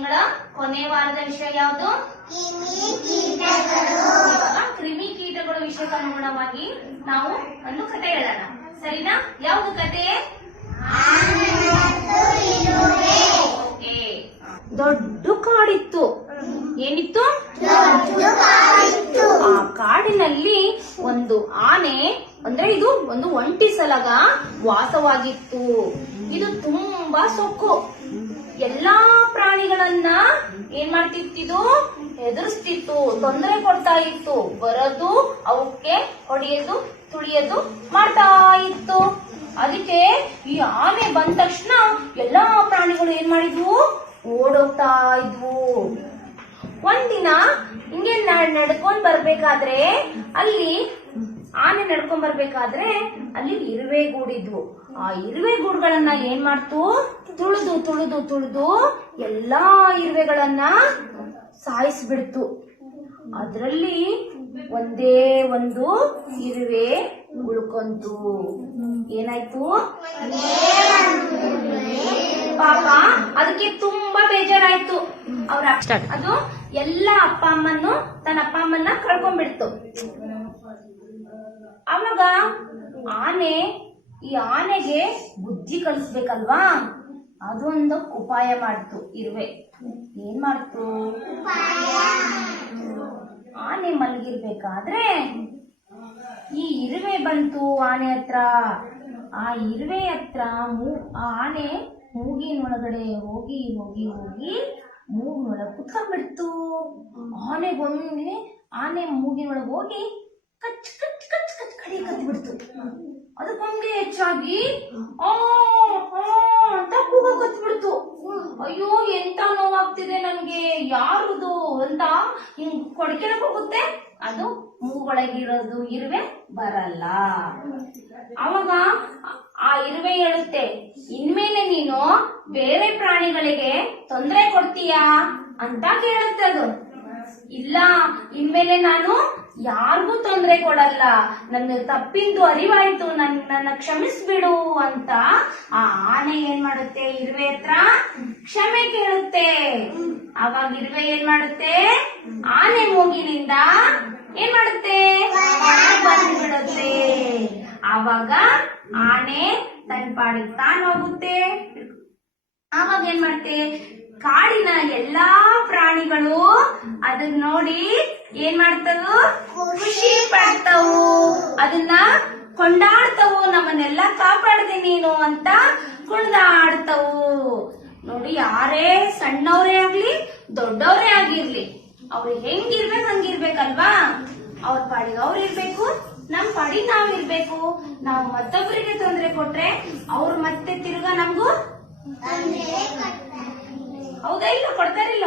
ತಿಂಗಳ ಕೊನೆ ವಾರದ ವಿಷಯ ಯಾವುದು? ಕ್ರಿಮಿ ಕೀಟಗಳು ವಿಷಯಕ್ಕೆ ಅನುಗುಣವಾಗಿ ನಾವು ಒಂದು ಕತೆ ಹೇಳೋಣ, ಸರಿನಾ? ಯಾವುದು ಕತೆ? ದೊಡ್ಡ ಕಾಡಿತ್ತು. ಏನಿತ್ತು? ಆ ಕಾಡಿನಲ್ಲಿ ಒಂದು ಆನೆ, ಅಂದ್ರೆ ಇದು ಒಂದು ಒಂಟಿ ಸಲಗ ವಾಸವಾಗಿತ್ತು. ಇದು ತುಂಬಾ ಸೊಕ್ಕು. ಎಲ್ಲಾ ಪ್ರಾಣಿಗಳನ್ನ ಏನ್ ಮಾಡ್ತಿತ್ತು? ಎದುರಿಸ್ತಿತ್ತು, ತೊಂದರೆ ಕೊಡ್ತಾ ಇತ್ತು. ಬರೋದು, ಅವಕ್ಕೆ ಹೊಡೆಯೋದು, ತುಳಿಯೋದು ಮಾಡ್ತಾ ಇತ್ತು. ಅದಕ್ಕೆ ಈ ಆನೆ ಬಂದ ತಕ್ಷಣ ಎಲ್ಲಾ ಪ್ರಾಣಿಗಳು ಏನ್ ಮಾಡಿದ್ವು? ಓಡೋಗ್ತಾ ಇದ್ವು. ಒಂದಿನ ಹಿಂಗೆ ನಡ್ಕೊಂಡ್ ಬರ್ಬೇಕಾದ್ರೆ ಅಲ್ಲಿ ಆನೆ ನಡ್ಕೊಂಡ್ ಬರ್ಬೇಕಾದ್ರೆ ಅಲ್ಲಿ ಇರುವೆ ಗೂಡಿದ್ವು. ಆ ಇರುವೆ ಗೂಡುಗಳನ್ನ ಏನ್ ಮಾಡ್ತು? ತುಳಿದು ತುಳಿದು ತುಳಿದು ಎಲ್ಲಾ ಇರುವೆಗಳನ್ನ ಸಾಯಿಸ್ಬಿಡ್ತು. ಅದ್ರಲ್ಲಿ ಒಂದೇ ಒಂದು ಇರುವೆ ಉಳ್ಕೊಂತು. ಏನಾಯ್ತು? ಪಾಪ ಅದಕ್ಕೆ ತುಂಬಾ ಬೇಜಾರಾಯ್ತು. ಅದು ಎಲ್ಲ ಅಪ್ಪ ಅಮ್ಮನ್ನು, ತನ್ನ ಅಪ್ಪ ಅಮ್ಮನ್ನ ಕಳ್ಕೊಂಡ್ಬಿಡ್ತು. ಅವಾಗ ಈ ಆನೆಗೆ ಬುದ್ಧಿ ಕಲಿಸ್ಬೇಕಲ್ವಾ? ಅದು ಒಂದು ಉಪಾಯ ಮಾಡ್ತು ಇರುವೆ. ಏನ್ ಮಾಡ್ತು? ಆನೆ ಮಲಗಿರ್ಬೇಕಾದ್ರೆ ಈ ಇರುವೆ ಬಂತು ಆನೆ ಹತ್ರ. ಆ ಇರುವೆ ಹತ್ರ ಆ ಆನೆ ಮೂಗಿನೊಳಗಡೆ ಹೋಗಿ ಹೋಗಿ ಹೋಗಿ ಮೂಗಿನೊಳಗೆ ಕುತ್ಕೊಂಡ್ಬಿಡ್ತು. ಆನೆ ಮೂಗಿನೊಳಗೆ ಹೋಗಿ ಕಚ್ ಕಚ್ ಕಚ್ ಕಚ್ ಕಡಿ ಕತ್ಬಿಡ್ತು. ಅದಕ್ಕೊಂದೇ ಹೆಚ್ಚಾಗಿ ಅಂತ ಕೂಗ ಕತ್ಬಿಡ್ತು. ಅಯ್ಯೋ, ಎಂತ ನೋವಾಗ್ತಿದೆ ನನ್ಗೆ, ಯಾರುದು ಅಂತ ಹಿಂಗ್ ಕೊಡ್ಕೆಳಕ್ ಹೋಗುತ್ತೆ. ಅದು ಮೂಗೊಳಗಿರೋದು ಇರುವೆ ಬರಲ್ಲ. ಅವಾಗ ಆ ಇರುವೆ ಹೇಳುತ್ತೆ, ಇನ್ಮೇಲೆ ನೀನು ಬೇರೆ ಪ್ರಾಣಿಗಳಿಗೆ ತೊಂದರೆ ಕೊಡ್ತೀಯಾ ಅಂತ ಕೇಳುತ್ತೆ ಅದು. ಇಲ್ಲ, ಇನ್ಮೇಲೆ ನಾನು ಯಾರಿಗೂ ತೊಂದರೆ ಕೊಡಲ್ಲ, ನನ್ನ ತಪ್ಪಿಂದು ಅರಿವಾಯ್ತು, ನನ್ನ ಕ್ಷಮಿಸ್ಬಿಡು ಅಂತ ಆ ಆನೆ ಏನ್ ಮಾಡುತ್ತೆ? ಇರುವೆ ಹತ್ರ ಕ್ಷಮೆ ಕೇಳುತ್ತೆ. ಅವಾಗ ಇರುವೆ ಏನ್ ಮಾಡುತ್ತೆ? ಆನೆ ಮೂಗಿನಿಂದ ಏನ್ ಮಾಡುತ್ತೆ? ಬಂದ್ಬಿಡುತ್ತೆ. ಆವಾಗ ಆನೆ ತನ್ನ ಪಾಡಿಗೆ ತಾನು ಹೋಗುತ್ತೆ. ಆವಾಗ ಏನ್ ಮಾಡುತ್ತೆ? ಕಾಡಿನ ಎಲ್ಲಾ ಪ್ರಾಣಿಗಳು ಅದನ್ನ ನೋಡಿ ಏನ್ ಮಾಡ್ತವು? ಖುಷಿ ಪಡ್ತವು, ಅದನ್ನ ಕೊಂಡಾಡ್ತವು. ನಮ್ಮನ್ನೆಲ್ಲ ಕಾಪಾಡ್ದೆ ನೀನು ಅಂತ ಕುಣಿದಾಡ್ತವು. ನೋಡಿ, ಯಾರೇ ಸಣ್ಣವರೇ ಆಗ್ಲಿ ದೊಡ್ಡವರೇ ಆಗಿರ್ಲಿ, ಅವ್ರು ಹೆಂಗಿರ್ಬೇಕು ಹಂಗಿರ್ಬೇಕಲ್ವಾ? ಅವ್ರ ಪಾಡಿಗೆ ಅವ್ರು ಇರ್ಬೇಕು, ನಮ್ ಪಾಡಿಗೆ ನಾವ್ ಇರ್ಬೇಕು. ನಾವು ಮತ್ತೊಬ್ಬರಿಗೆ ತೊಂದರೆ ಕೊಟ್ರೆ ಅವ್ರು ಮತ್ತೆ ತಿರ್ಗಾ ನಮಗೂ ಹೌದಾ ಇಲ್ಲ ಕೊಡ್ತಾರಿಲ್ಲ?